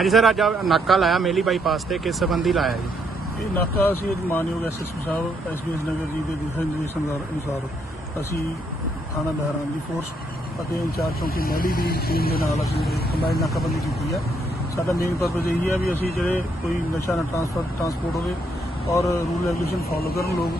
ਹਾਂਜੀ ਸਰ ਅੱਜ ਆਹ ਨਾਕਾ ਲਾਇਆ ਮੇਲੀ ਬਾਈਪਾਸ ਤੇ ਕਿਸ ਸੰਬੰਧੀ ਲਾਇਆ ਜੀ? ਇਹ ਨਾਕਾ ਅਸੀਂ ਅੱਜ ਮਾਨਯੋਗ ਐਸਐਸਪੀ ਸਾਹਿਬ ਐਸਬੀਐਸ ਨਗਰ ਜੀ ਦੇ ਦਿਸ਼ਾ ਨਿਰਦੇਸ਼ਾਂ ਦੇ ਅਨੁਸਾਰ ਅਸੀਂ ਥਾਣਾ ਬਹਿਰਾਮ ਦੀ ਫੋਰਸ ਅਤੇ ਇੰਚਾਰਜ ਚੌਂਕੀ ਮਹਿਲੀ ਦੀ ਟੀਮ ਦੇ ਨਾਲ ਅਸੀਂ ਕੰਬਾਈਨ ਨਾਕਾਬੰਦੀ ਕੀਤੀ ਹੈ। ਸਾਡਾ ਮੇਨ ਪਰਪਸ ਇਹੀ ਹੈ ਵੀ ਅਸੀਂ ਜਿਹੜੇ ਕੋਈ ਨਸ਼ਾ ਨਾ ਟਰਾਂਸਫਰ ਟਰਾਂਸਪੋਰਟ ਹੋਵੇ ਔਰ ਰੂਲ ਰੈਗੂਲੇਸ਼ਨ ਫਾਲੋ ਕਰਨ ਲੋਕ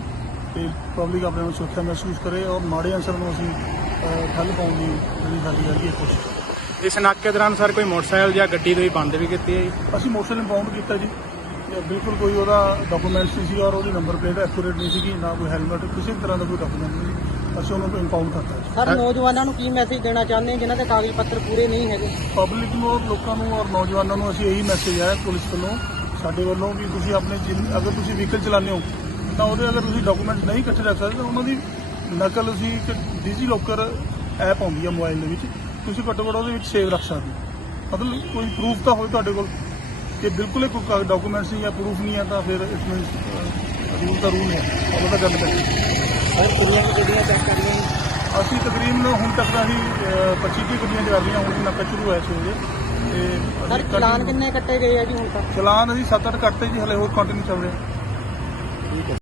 ਤੇ ਪਬਲਿਕ ਆਪਣੇ ਨੂੰ ਸੁਰੱਖਿਆ ਮਹਿਸੂਸ ਕਰੇ ਔਰ ਮਾੜੇ ਅਨਸਰ ਨੂੰ ਅਸੀਂ ਅਹ, ਠੱਲ ਪਾਉਣ ਦੀ ਜਿਹੜੀ ਸਾਡੀ ਹੈਗੀ ਹੈ ਕੋਸ਼ਿਸ਼। ਇਸ ਨਾਕੇ ਦੌਰਾਨ ਸਰ ਕੋਈ ਮੋਟਰਸਾਈਕਲ ਜਾਂ ਗੱਡੀ ਕੋਈ ਬੰਦ ਵੀ ਕੀਤੀ ਹੈ ਜੀ? ਅਸੀਂ ਮੋਸ਼ਨ ਇੰਪਾਊਂਡ ਕੀਤਾ ਜੀ। ਇਹ ਬਿਲਕੁਲ ਕੋਈ ਉਹਦਾ ਡਾਕੂਮੈਂਟਸ ਨਹੀਂ ਸੀਗਾ ਔਰ ਉਹਦੀ ਨੰਬਰ ਪਲੇਟ ਐਕੂਰੇਟ ਨਹੀਂ ਸੀਗੀ ਨਾ ਕੋਈ ਹੈਲਮਟ ਕਿਸੇ ਵੀ ਤਰ੍ਹਾਂ ਦਾ ਕੋਈ ਡਾਕੂਮੈਂਟ ਨਹੀਂ ਸੀ। ਅਸੀਂ ਉਹਨੂੰ ਇੰਪਾਊਂਡ ਕਰਤਾ ਜੀ। ਸਰ ਨੌਜਵਾਨਾਂ ਨੂੰ ਕੀ ਮੈਸੇਜ ਦੇਣਾ ਚਾਹੁੰਦੇ? ਜਿਨ੍ਹਾਂ ਦੇ ਕਾਗਜ਼ ਪੱਤਰ ਪੂਰੇ ਨਹੀਂ ਹੈਗੇ। ਪਬਲਿਕ ਨੂੰ ਔਰ ਲੋਕਾਂ ਨੂੰ ਔਰ ਨੌਜਵਾਨਾਂ ਨੂੰ ਅਸੀਂ ਇਹੀ ਮੈਸੇਜ ਹੈ ਪੁਲਿਸ ਵੱਲੋਂ ਸਾਡੇ ਵੱਲੋਂ ਵੀ ਤੁਸੀਂ ਆਪਣੇ ਜਿੰਨ- ਅਗਰ ਤੁਸੀਂ ਵਹੀਕਲ ਚਲਾਉਂਦੇ ਹੋ ਤਾਂ ਉਹਦੇ ਅਗਰ ਤੁਸੀਂ ਡਾਕੂਮੈਂਟ ਨਹੀਂ ਇਕੱਠੇ ਰੱਖ ਸਕਦੇ ਤਾਂ ਉਹਨਾਂ ਦੀ ਨਕਲ ਅਸੀਂ ਇੱਕ ਡਿਜੀ ਲੋਕਰ ਐਪ ਆਉਂਦੀ ਹੈ ਮੋਬਾਈਲ ਦੇ ਵਿੱਚ ਤੁਸੀਂ ਘੱਟੋ ਘੱਟ ਉਹਦੇ ਵਿੱਚ ਸੇਵ ਰੱਖ ਸਕਦੇ ਹੋ। ਮਤਲਬ ਕੋਈ ਪ੍ਰੂਫ ਤਾਂ ਹੋਵੇ ਤੁਹਾਡੇ ਕੋਲ। ਕਿ ਬਿਲਕੁਲ ਹੀ ਕੋਈ ਡਾਕੂਮੈਂਟਸ ਨਹੀਂ ਜਾਂ ਪ੍ਰੂਫ ਨਹੀਂ ਹੈ ਤਾਂ ਫਿਰ ਇਟ ਮੀਨਸ ਰੂਲ ਤਾਂ ਰੂਲ ਹੈ। ਉਹ ਤਾਂ ਗੱਲ ਕਰੀਏ। ਸਰ ਕੁੜੀਆਂ ਦੀ ਗੱਡੀਆਂ ਚੈੱਕ ਕਰੀਆਂ। ਅਸੀਂ ਤਕਰੀਬਨ ਹੁਣ ਤੱਕ ਦਾ ਅਸੀਂ 25 ਤੀਹ ਗੱਡੀਆਂ ਜਾ ਰਹੀਆਂ। ਹੁਣ ਨੱਕਾ ਸ਼ੁਰੂ ਹੋਇਆ ਸੀ ਉਹਦੇ। ਤੇ ਸਰ ਚਲਾਨ ਕਿੰਨੇ ਕੱਟੇ ਗਏ ਆ ਜੀ ਹੁਣ ਤੱਕ? ਚਲਾਨ ਅਸੀਂ 7-8 ਕੱਟਤੇ ਜੀ ਹਲੇ ਹੋਰ ਕੰਟੀਨਿਊ ਚੱਲ ਰਿਹਾ।